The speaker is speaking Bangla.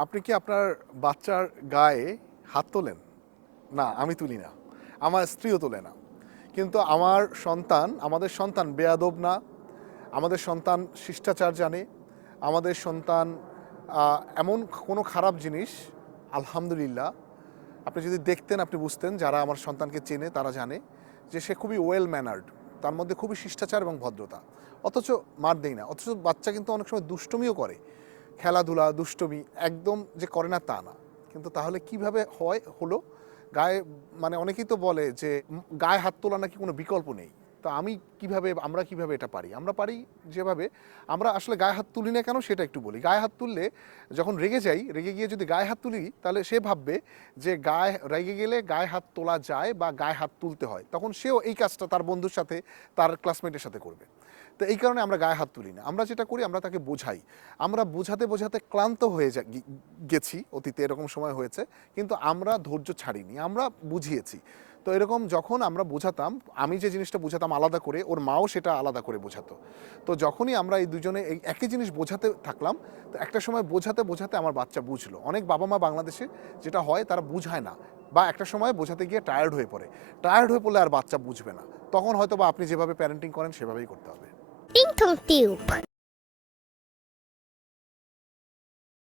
আপনি কি আপনার বাচ্চার গায়ে হাত তোলেন? না, আমি তুলি না। আমার স্ত্রীও তোলে না। কিন্তু আমার সন্তান, আমাদের সন্তান বেয়াদব না। আমাদের সন্তান শিষ্টাচার জানে। আমাদের সন্তান এমন কোনো খারাপ জিনিস, আলহামদুলিল্লাহ। আপনি যদি দেখতেন, আপনি বুঝতেন, যারা আমার সন্তানকে চেনে, তারা জানে যে সে খুবই ওয়েল ম্যানার্ড তার মধ্যে খুবই শিষ্টাচার এবং ভদ্রতা। অথচ মার দেই না। অথচ বাচ্চা কিন্তু অনেক সময় দুষ্টমিও করে। খেলাধুলা, দুষ্টমি একদম যে করে না তা না। কিন্তু তাহলে কীভাবে হয় হলো? গায়ে মানে অনেকেই তো বলে যে গায়ে হাত তোলা নাকি কোনো বিকল্প নেই। তো আমি কীভাবে, আমরা কীভাবে এটা পারি? আমরা পারি যেভাবে, আমরা আসলে গায়ে হাত তুলি না কেন সেটা একটু বলি। গায়ে হাত তুললে যখন রেগে যাই, রেগে গিয়ে যদি গায়ে হাত তুলি, তাহলে সে ভাববে যে গায়ে, রেগে গেলে গায়ে হাত তোলা যায় বা গায়ে হাত তুলতে হয়। তখন সেও এই কাজটা তার বন্ধুর সাথে, তার ক্লাসমেটের সাথে করবে। তো এই কারণে আমরা গায়ে হাত তুলি না। আমরা যেটা করি, আমরা তাকে বোঝাই। আমরা বোঝাতে বোঝাতে ক্লান্ত হয়ে যা- গেছি। অতীতে এরকম সময় হয়েছে। কিন্তু আমরা ধৈর্য ছাড়িনি। আমরা বুঝিয়েছি। তো এরকম যখন আমরা বোঝাতাম, আমি যে জিনিসটা বোঝাতাম আলাদা করে, ওর মাও সেটা আলাদা করে বোঝাতো। তো যখনই আমরা এই দুজনে এই একই জিনিস বোঝাতে থাকলাম, তো একটা সময় বোঝাতে বোঝাতে আমার বাচ্চা বুঝলো। অনেক বাবা মা বাংলাদেশে যেটা হয় তারা বুঝায় না বা একটা সময় বোঝাতে গিয়ে টায়ার্ড হয়ে পড়ে। টায়ার্ড হয়ে পড়লে আর বাচ্চা বুঝবে না। তখন হয়তো বা আপনি যেভাবে প্যারেন্টিং করেন, সেভাবেই করতে হবে.